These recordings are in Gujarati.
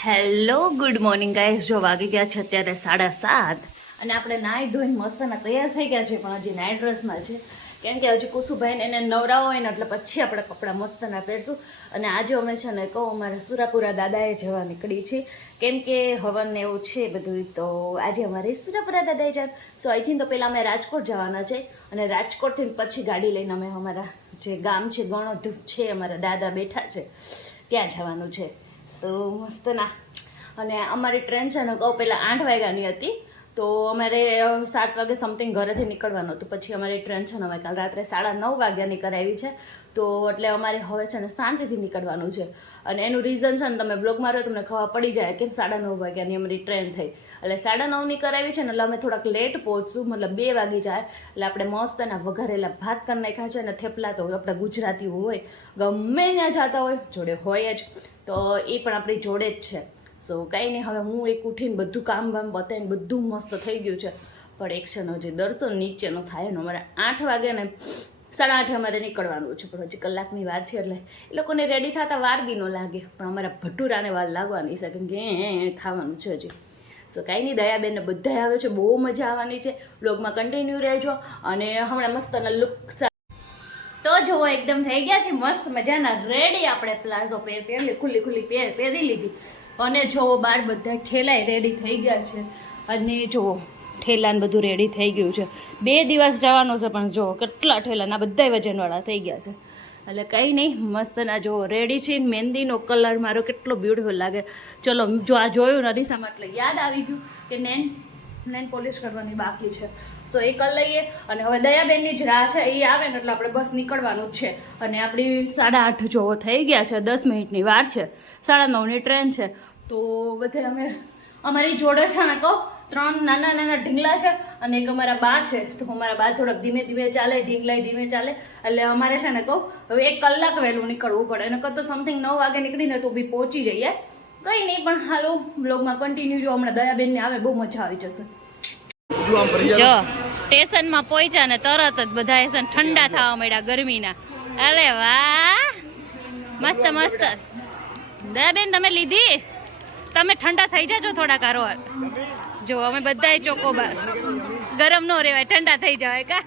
Hello good morning guys. જો વાગી ગયા છે અત્યારે 7:30 અને આપણે નાહી ધોઈને મસ્તના તૈયાર થઈ ગયા છે, પણ હજી નાઇટ ડ્રેસમાં છે કેમ કે હજી કુસુભાઈને એને નવરાવો હોય ને એટલે પછી આપણે કપડાં મસ્તના પહેરશું. અને આજે અમે છે ને કહું અમારે સુરાપુરા દાદાએ જવા નીકળી છે કેમ કે હવન ને એવું છે બધું, તો આજે અમારે સુરાપુરા દાદાએ જાય. સો અહીંથી તો પહેલાં અમે રાજકોટ જવાના છે અને રાજકોટથી પછી ગાડી લઈને અમે અમારા જે ગામ છે ગણોદ છે, અમારા દાદા બેઠા છે ત્યાં જવાનું છે. તો મસ્ત ના, અને અમારી ટ્રેન છે ને કહું પહેલાં 8 વાગ્યાની હતી, તો અમારે 7 વાગે સમથિંગ ઘરેથી નીકળવાનું હતું. પછી અમારી ટ્રેન છે ને અમે કાલ રાત્રે 9:30 વાગ્યાની કરાવી છે, તો એટલે અમારે હવે છે ને શાંતિથી નીકળવાનું છે. અને એનું રીઝન છે ને તમે બ્લોગ મારો તમને ખબર પડી જાય કે 9:30 વાગ્યાની અમારી ટ્રેન થઈ, એટલે 9:30ની કરાવી છે ને એટલે અમે થોડાક લેટ પહોંચશું, મતલબ 2 વાગી જાય. એટલે આપણે મસ્ત એના વઘારેલા ભાત કરી નાખ્યા છે ને થેપલા તો આપણે ગુજરાતી હોય ગમે ત્યાં જતા હોય જોડે હોય જ, તો એ પણ આપણી જોડે જ છે. સો કંઈ નહીં, હવે હું એક ઉઠીને બધું કામ બામ બતાવીને બધું મસ્ત થઈ ગયું છે, પણ એક્શન હજી દર્શન નીચેનો થાય ને અમારે 8 વાગે ને 8:30 અમારે નીકળવાનું છે, પણ હજી કલાકની વાર છે એટલે એ લોકોને રેડી થતા વાર બી ન લાગે, પણ અમારા ભટુરાને વાર લાગવાની છે કેમ કે થવાનું છે હજી. સો કાંઈ નહીં, દયાબેનને બધા આવે છે, બહુ મજા આવવાની છે. બ્લોગમાં કન્ટિન્યુ રહેજો. અને હમણાં મસ્તના લુક તો જુઓ એકદમ થઈ ગયા છે મસ્ત મજાના રેડી. આપણે પ્લાઝો પહેરી ખુલ્લી પહેરી લીધી અને જુઓ બાર બધા ઠેલાય રેડી થઈ ગયા છે. અને જુઓ ઠેલાને બધું રેડી થઈ ગયું છે, 2 દિવસ જવાનું છે પણ જુઓ કેટલા ઠેલાના બધા વજનવાળા થઈ ગયા છે. એટલે કંઈ નહીં, મસ્તના જુઓ રેડી છે. મહેંદીનો કલર મારો કેટલો બ્યુટીફુલ લાગે. ચલો જો આ જોયું નરીસામાં એટલે યાદ આવી ગયું કે નેન પોલિશ કરવાની બાકી છે, તો એ કરી લઈએ. અને હવે દયાબેનની જ રાહ છે, એ આવે ને એટલે આપણે બસ નીકળવાનું જ છે. અને આપણી 8:30 જોવો થઈ ગયા છે, 10 મિનિટની વાર છે, 9:30ની ટ્રેન છે. તો બધે અમે અમારી જોડે છે ને કહો 3 નાના ઢીંગલા છે અને એક અમારા બા છે, તો અમારા બા થોડાક ધીમે ધીમે ચાલે, ઢીંગલાય ધીમે ચાલે, એટલે અમારે છે ને કહું હવે 1 કલાક વહેલું નીકળવું પડે. અને તો સમથિંગ 9 વાગે નીકળીને તો બી પહોંચી જઈએ. કંઈ નહીં, પણ હાલો બ્લોગમાં કન્ટિન્યુ જો. હમણાં દયાબેનને આવે બહુ મજા આવી જશે. જો સ્ટેશનમાં પહોંચ્યા ને તરત જ બધા ઠંડા થવા માંડ્યા ગરમીના. અરે વાહ, મસ્ત મસ્ત. દયાબેન તમે લીધી? તમે ઠંડા થઈ જાજો થોડા કારો. જો અમે બધાય ચોકોબાર, ગરમ ન રહેવાય, ઠંડા થઈ જાય કા.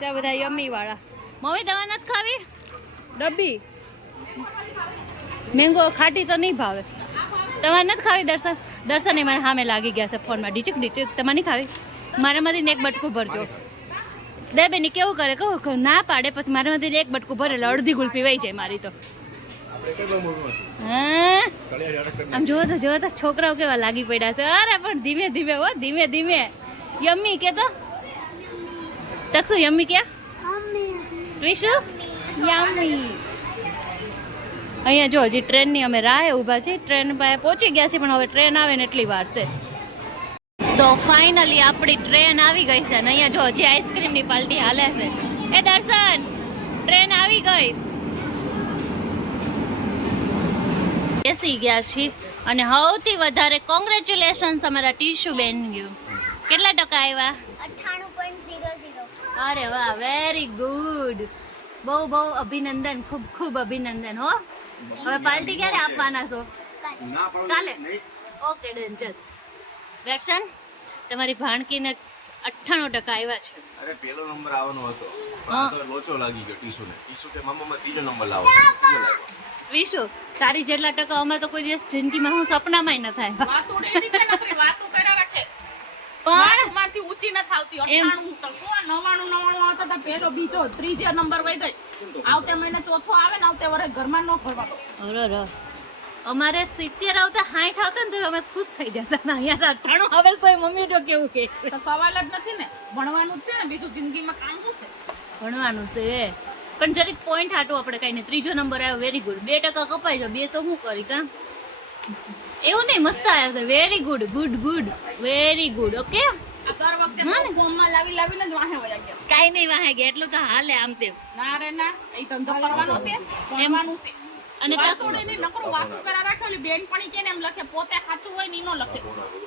ત્યાં બધા યમ્મી વાળા. મમ્મી દવા નથી ખાવી? ડબ્બી મેંગો ખાટી તો નહીં ભાવે. તમારે નથી ખાવી? દર્શન એ મારે સામે લાગી ગયા છે ફોનમાં, ડીચક તમારે નહીં ખાવી? મારામાંથી એક બટકું ભરજો. દે બેની કેવું કરે કહું ના પાડે, પછી મારામાંથી એક બટકું ભરે એટલે અડધી ગુલ્ફી વહી જાય મારી તો. હા આમ જોવો તો છોકરાઓ કેવા લાગી પડ્યા છે. અરે પણ ધીમે ધીમે હો, ધીમે ધીમે. યમ્મી કે તો તકસુ યમ્મી ક્યાં વિશુ યમ્મી. અહીંયા જો હજી ટ્રેનની અમે રાહે ઊભા છીએ, ટ્રેન પાસે પહોંચી ગયા છીએ, પણ હવે ટ્રેન આવે ને એટલી વાર છે. સો ફાઇનલી આપણી ટ્રેન આવી ગઈ છે. અને અહીંયા જો હજી આઈસ્ક્રીમની પાર્ટી હાલે છે. એ દર્શન, ટ્રેન આવી ગઈ. બેસી ગયા છીએ અને સૌથી વધારે કોંગ્રેચ્યુલેશન્સ અમારા ટીશુ બેન ગયું. કેટલા ટકા આવ્યા? 98.00. અરે વાહ, વેરી ગુડ. બહુ અભિનંદન, ખૂબ અભિનંદન હો. હવે પાર્ટી ક્યારે આપવાના છો? કાલે. Okay done. ચલ દર્શન, તમારી ભાણકીને 98% આવ્યા છે. અરે પહેલો નંબર આવવાનો હતો, પણ તો લોચો લાગી ગયો ટીશુને. ટીશુ કે મામા ત્રીજો નંબર લાવો. વિશુ તારી જેટલા ટકા અમારે તો કોઈ દિવસ જિંદગીમાં હું સપનામાં ન થાય. વાતો ડેલી છે નકરી વાતો કર્યા રાખે, પણ માંથી ઊંચી ન થાવતી. 98 તો 99 આવતા તા, પેલો બીજો ત્રીજો નંબર વઈ ગઈ. આવતે મહિને ચોથો આવે ને આવતે વરે ઘરમાં ન ફરવા દો. અરે અમારે 70 આવતા 60 આવતા ને તો અમે ખુશ થઈ જતા. અહીંયા 98 આવે તો મમ્મી તો કેવું કે તો સવાલ જ નથી ને, ભણવાનું જ છે ને, બીજું જિંદગીમાં કામ શું છે? ભણવાનું છે પણ જરીક પોઈન્ટ હાટું આપણે કઈ નહીં. 3જો નંબર આવ્યો, વેરી ગુડ. 2% કપાઈ જાવ, 2 તો શું કરી કામ એવું નહીં. મસ્ત આવ્યો છે, very good, good very good. Okay, આ દર વખતે ફોર્મમાં લાવીને જ વાહે વયા ગયા. કાઈ નહીં વાહે ગયા એટલું તો હાલે આમ તેમ. ના રે ના, એ ધંધો કરવાનો છે, ભણવાનું છે. અને વાતોડીની નકરું વાતો કરા રાખેલી બેનપણી કેને એમ લખે, પોતે સાચું હોય ને ઈ નો લખે.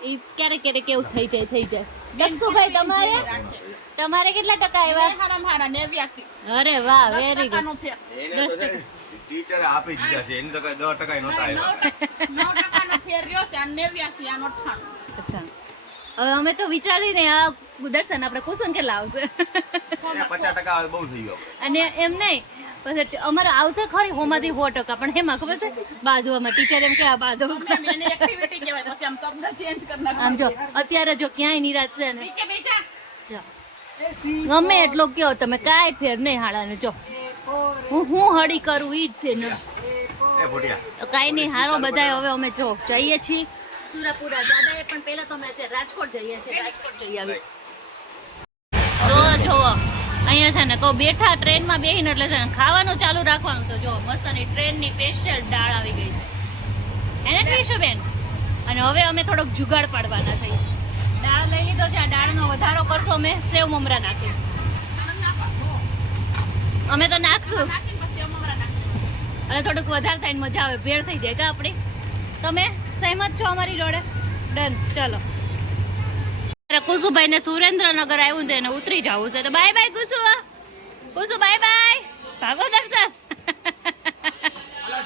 એ ક્યારેક કેવું થઈ જાય. દક્ષુભાઈ તમારે કેટલા ટકા આવ્યા? હારા 89. અરે વાહ, વેરી ગુડ. 10% ટીચરે આપી દીધા છે, એની તો 10% નહોતા આવ્યા. 9% છે આ 89 આ 98. હવે અમે તો વિચારીને આ દર્શન આપણે કુસુમ કેટલા આવશે 50% આવે બહુ થઈ ગયો. અને એમ નહીં પછી અમારે આવશે ખરી હોમાંથી 100%, પણ હેમાં ખબર છે બાજુમાં ટીચર એમ કે આ બાજુ અમે એની એક્ટિવિટી કહેવાય પછી આમ શબ્દ ચેન્જ કરી નાખો. આમ જો અત્યારે જો ક્યાંય નિરાશ છે ને નીચે બેસા. જો. ગમે એટલો કયો તમે કાંઈ ફેર નહીં હાડાને જો હું હળી કરું ઈ જ છે ને એ ભોટિયા તો કાંઈ નહીં હારો બધાય હવે અમે જો જઈએ છીએ સુરાપુરા દાદાએ પણ પહેલા તો અમે અત્યારે રાજકોટ જઈએ છીએ રાજકોટ જઈ આવી તો જોવો અહીંયા છે ને કહું બેઠા ટ્રેનમાં બેહીને એટલે છે ને ખાવાનું ચાલુ રાખવાનું તો જો મસ્તની ટ્રેનની સ્પેશિયલ દાળ આવી ગઈ છે એને કહીશું બેન અને હવે અમે થોડોક જુગાડ પાડવાના છીએ દાળ લઈ લીધો છે આ દાળનો વધારો કરશો અમે સેવ મમરા નાખી અમે તો નાખશું નાખીને પછી મમરા નાખી. અને થોડુંક વધારે થાય ને મજા આવે ભેળ થઈ જાય કા આપણી તમે સહેમત છો અમારી જોડે ડન ચલો કુસુભાઈ ને સુરેન્દ્રનગર આવ્યું છે એને ઉતરી જવું છે તો બાય બાય કુસુ બાય બાય ભાગો દર્શન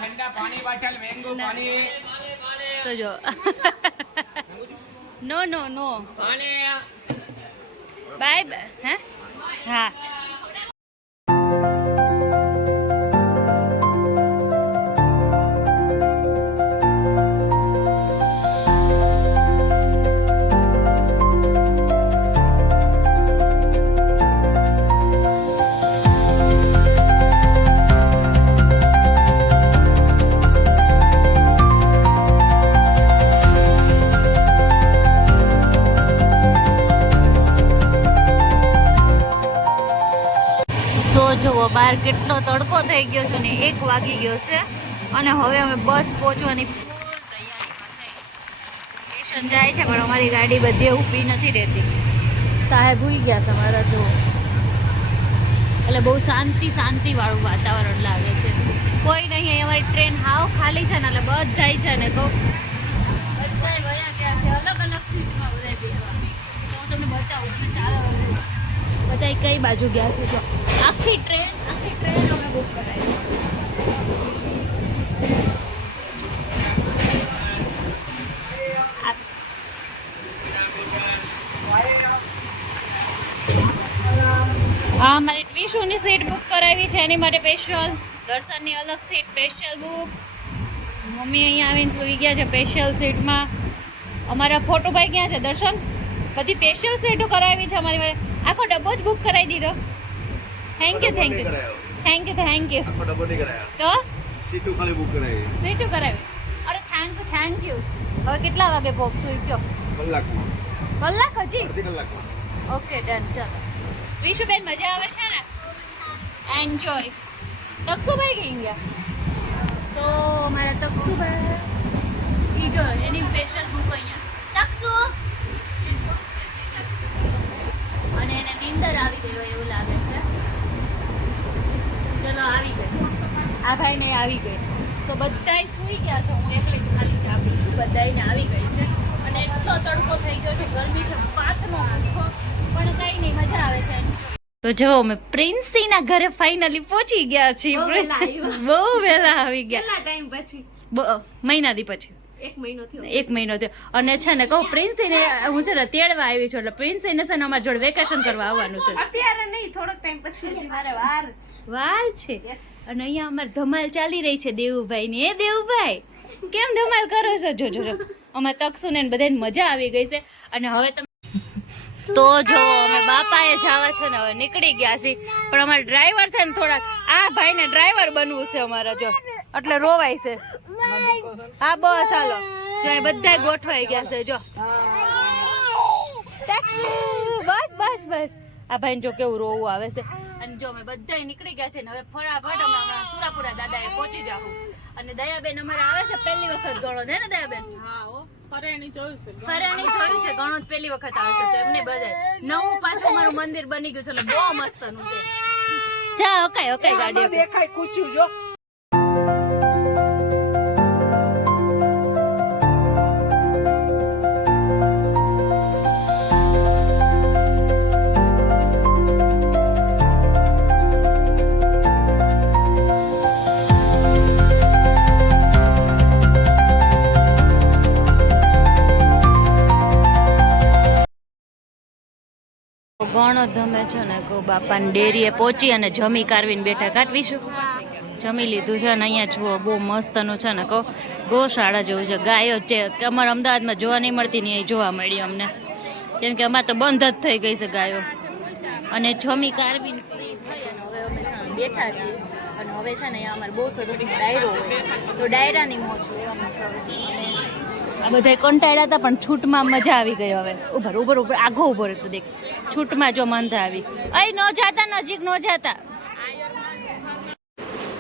ठंडा पानी बोतल मैंगो पानी તો જો નો નો નો બાય હે હા તો જુઓ બહાર કેટલો તડકો થઈ ગયો છે ને 1 વાગી ગયો છે અને હવે અમે બસ પહોંચવાની ફૂલ તૈયારીમાં થઈ સ્ટેશન જાય છે પણ અમારી ગાડી બધી ઊભી નથી રહેતી સાહેબ ભૂઈ ગયા છે મારા જો એટલે બહુ શાંતિ વાળું વાતાવરણ લાગે છે કોઈ નહીં અહીં અમારી ટ્રેન હાવ ખાલી છે ને એટલે બધાય છે ને કહું બધાય ગયા ગયા છે અલગ અલગ સીટમાં બધાય બેસવા તો હું તમને બતાવું છું ચાલો બધાય કઈ બાજુ ગયા છે જો આખી ટ્રેન અમે બુક કરાવી હા મારી ટ્વીશુની સીટ બુક કરાવી છે એની માટે સ્પેશિયલ દર્શનની અલગ સીટ સ્પેશિયલ બુક મમ્મી અહીંયા આવીને સુઈ ગયા છે સ્પેશિયલ સીટમાં અમારા ફોટોભાઈ ક્યાં છે દર્શન બધી સ્પેશિયલ સીટો કરાવી છે અમારી માટે આખો ડબ્બો જ બુક કરાવી દીધો થેન્ક યુ આખો ડબ્બો નહીં કરાયો. તો સીટો ખાલી બુક કરાવી સીટો કરાવી અરે થેન્ક યુ હવે કેટલા વાગે પહોંચશું જો કલાકમાં કલાક હજી અડધી કલાકમાં. ઓકે ડન ચાલો વિશુબેન મજા આવે છે ને એન્જોય તકસુભાઈ કઈ ગયા સો મારા તકસુભાઈ ઈ જો એની સ્પેશિયલ બુક અહીંયા તકસુ અને એને નીંદર આવી ગઈ હોય એવું લાગે છે ચલો આવી ગઈ આ ભાઈને આવી ગઈ તો બધાય સૂઈ ગયા છે હું એકલી જ ખાલી જાગું છું બધાયને આવી ગઈ છે અને એટલો તડકો થઈ ગયો છે ગરમી છે પાતનો પૂછો પણ કઈ નહીં મજા આવે છે તો જો અમે પ્રિન્સીના ઘરે ફાઇનલી પહોંચી ગયા છીએ બહુ વહેલા આવી ગયા કેટલા ટાઈમ પછી મહિનાથી પછી 1 મહિનો થયો 1 મહિનો થયો અને છે ને કહું પ્રિન્સીને હું છે ને તેડવા આવી છું એટલે પ્રિન્સીને છે ને અમારી જોડે વેકેશન કરવા આવવાનું છે અત્યારે નહીં થોડોક ટાઈમ પછી હજી મારે વાર છે. વાર છે અને અહીંયા અમારે ધમાલ ચાલી રહી છે દેવુભાઈ ની એ દેવુભાઈ કેમ ધમાલ કરો છો જો જો જો અમારે તકસુને ને બધાને મજા આવી ગઈ છે અને હવે તમે તો જો અમે બાપાએ જવા છે ને હવે નીકળી ગયા છીએ પણ અમારા ડ્રાઈવર છે ને થોડાક આ ભાઈને ડ્રાઈવર બનવું છે અમારા જો એટલે રોવાય છે હા બસ હાલો જો એ બધા ગોઠવાઈ ગયા છે જો બસ આ ભાઈને જો કેવું રોવું આવે છે અને જો અમે બધા નીકળી ગયા છે ને હવે ફટાફટ અમે હમણાં સુરાપુરા દાદાએ પહોંચી જાવું અને દયાબેન અમારે આવે છે પહેલી વખત ગણો છે ને દયાબેન હા હો ફરેણી જોયું છે ફરાણી જોયું છે ઘણો જ પહેલી વખત આવે છે તો એમને બધાય નવું પાછું અમારું મંદિર બની ગયું છે એટલે બહુ મસ્તનું છે જા ઓકાય ગાડી દેખાય કૂચું જો ગણધમે છે ને કહું બાપાની ડેરીએ પહોંચી અને જમી કારવીને બેઠા કાઢવીશું. જમી લીધું છે ને અહીંયા જુઓ બહુ મસ્તનું છે ને કહો ગૌશાળા જેવું છે. ગાયો છે કે અમારે અમદાવાદમાં જોવા નહીં મળતી ને એ જોવા મળી અમને, કેમ કે અમારે તો બંધ જ થઈ ગઈ છે ગાયો. અને જમી કારવીને ફ્રી થઈ અને હવે અમે છે ને બેઠા છીએ. અને હવે છે ને અહીંયા અમારે બહુ સરસ ડાયરો હોય તો ડાયરાની મોજ લેવામાં છે હવે. અને આ બધા કંટાળ્યા હતા પણ છૂટમાં મજા આવી ગઈ. હવે ઉભર આગો ઉભો રહેતો દેખ છૂટમાં જો મંદ આવી. અહીં ન જાતા, નજીક ન જાતા.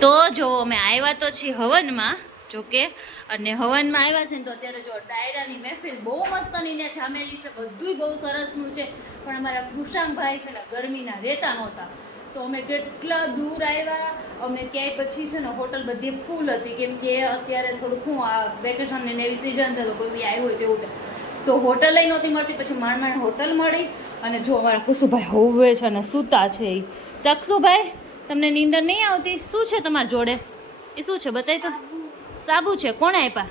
તો જો અમે આવ્યા તો છીએ હવનમાં જોકે, અને હવનમાં આવ્યા છે ને તો અત્યારે જો ડાયરાની મહેફિલ બહુ મસ્તની ને જામેલી છે, બધુંય બહુ સરસનું છે. પણ અમારા કૃષાંગભાઈ છે ને ગરમીના રહેતા નહોતા તો અમે કેટલા દૂર આવ્યા. અમને ક્યાંય પછી છે ને હોટલ બધી ફૂલ હતી, કેમ કે અત્યારે થોડુંક શું આ વેકેશન ને એવી સિઝન છે તો કોઈ બી આવ્યું હોય તેવું તો હોટલ નહોતી મળતી. પછી માંડ હોટલ મળી. અને જો અમારા કુસુભાઈ હોવે છે ને સૂતા છે. એ તકસુભાઈ તમને નીંદર નહીં આવતી? શું છે તમારી જોડે? એ શું છે બતાવી તો. સાબુ છે. કોણ આપ્યા?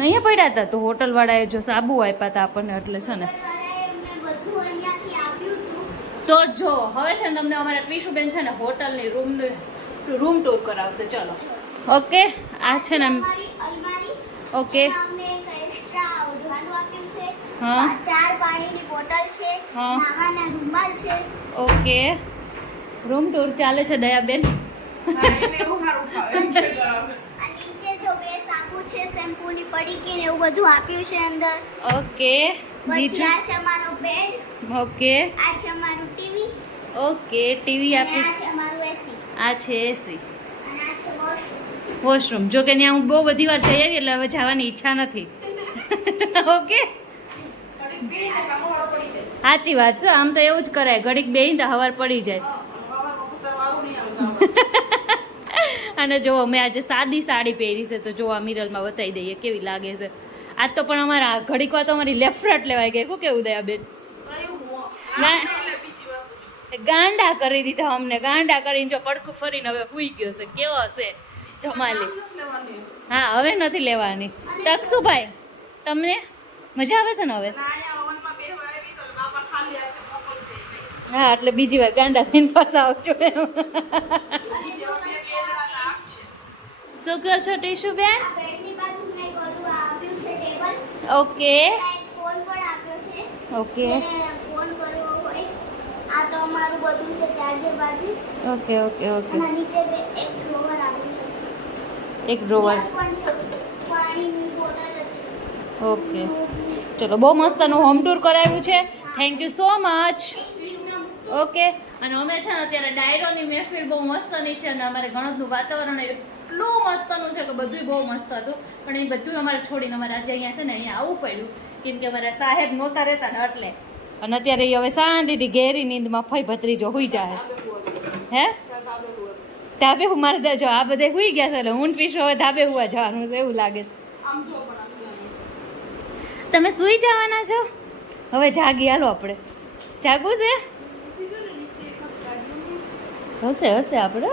નહીં પડ્યા હતા તો હોટલવાળાએ જો સાબુ આપ્યા હતા આપણને એટલે છે ને. તો જો હવે છે ને તમને અમારા પીશુબેન છે ને હોટલની રૂમ ટૂર કરાવશે. ચલો ઓકે. આ છે ને ઓકે. હા 4 પાણીની બોટલ છે, હા. નાવાના રૂમાલ છે. ઓકે. રૂમ ટૂર ચાલે છે દયાબેન. એને એવું સારું ફાવે એમ છે બરાબર. આ નીચે જો 2 સાબુ છે, શેમ્પૂની પડીકી ને એવું બધું આપ્યું છે અંદર. ઓકે. પછી બીજું? આ છે અમારો બેડ, ઓકે. આ છે અમારું ટીવી, ઓકે. ટીવી અને આપી. આ છે અમારું એસી, આ છે એસી. અને આ છે વોશરૂમ. વોશરૂમ. જો કે ત્યાં હું બહુ બધી વાર જઈ આવી એટલે હવે જવાની ઈચ્છા નથી. ઓકે. થોડીક બે ને કામ વાર પડી જાય. સાચી વાત છે. આમ તો એવું જ કરાય, ઘડીક બેહીને તો હવાર પડી જાય. સવારમાં કુતર વાળું નહીં આવતું. અને જો મેં આજે સાદી સાડી પહેરી છે તો જો આ મિરરમાં બતાવી દઈએ કેવી લાગે છે. આજ તો પણ અમારા ઘડીક વાર તો અમારી લેફ્ટ લેવાઈ ગઈ. શું કેવું દયાબેન? ગાંડા કરી દીધા અમને. ગાંડા કરીને જો પડખું ફરીને હવે હુઈ ગયો છે. કેવો હશે જમાલી. હા હવે નથી લેવાની. ટકસુભાઈ તમને મજા આવે છે ને હવે? હા એટલે બીજી વાર ગાંડા થઈને પાછા આવજો એમ. શું કહો છો ટીશુબેન? આ બેડની બાજુ મેં ગળું આપ્યું છે ટેબલ. ઓકે. આ એક ફોન પણ આપ્યો છે. ઓકે. જેને ફોન કરવો હોય. આ તો અમારું બધું છે ચાર્જર બાજુ. Okay okay okay. અને નીચે એક ડ્રોવર આપ્યું છે. એક ડ્રોવર. પણ છે. પાણીની બોટલ જ છે. ઓકે. ચલો બહુ મસ્તનું હોમ ટૂર કરાવ્યું છે. Thank you so much. Okay. અને અમે છે ને અત્યારે ડાયરોની મહેફિલ બહુ મસ્તની છે અને અમારે ગણતનું વાતાવરણ એટલું મસ્તનું છે કે બધું બહુ મસ્ત હતું. પણ એ બધું અમારે છોડીને અમારે આજે અહીંયા છે ને અહીંયા આવવું પડ્યું કેમ કે અમારા સાહેબ નહોતા રહેતા ને એટલે. અને અત્યારે એ હવે શાંતિથી ઘેરી નીંદમાં ફઈ ભત્રીજો હુઈ જાય. હે ધાબે હું મારે જો આ બધે હુઈ ગયા છે એટલે હું પીશું હવે ધાબે હુવા જવાનું છે એવું લાગે છે. તમે સુઈ જવાના છો? હવે જાગી હાલો આપણે. જાગવું છે? હશે આપણે.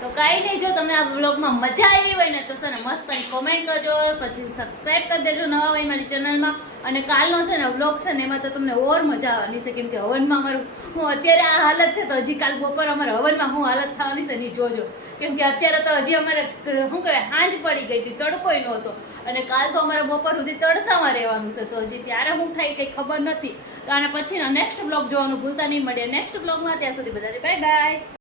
તો કાંઈ નહીં, જો તમને આ વ્લોગમાં મજા આવી હોય ને તો છે ને મસ્ત કોમેન્ટ કરજો, પછી સબસ્ક્રાઈબ કરી દેજો નવા હોય મારી ચેનલમાં. અને કાલનો છે ને વ્લોગ છે ને એમાં તો તમને ઓર મજા આવવાની છે કેમ કે હવનમાં અમારું હું અત્યારે આ હાલત છે તો હજી કાલ બપોર અમારે હવનમાં હું હાલત થવાની છે નહીં જોજો. કેમ કે અત્યારે તો હજી અમારે શું કહેવાય સાંજ પડી ગઈ હતી, તડકોય નહોતો. અને કાલ તો અમારે બપોર સુધી તડકામાં રહેવાનું છે તો હજી ત્યારે હું થાય કંઈ ખબર નથી. તો આના પછીનો નેક્સ્ટ બ્લોગ જોવાનું ભૂલતા નહીં. મળીએ નેક્સ્ટ બ્લોગમાં. ત્યાં સુધી બધાને બાય બાય.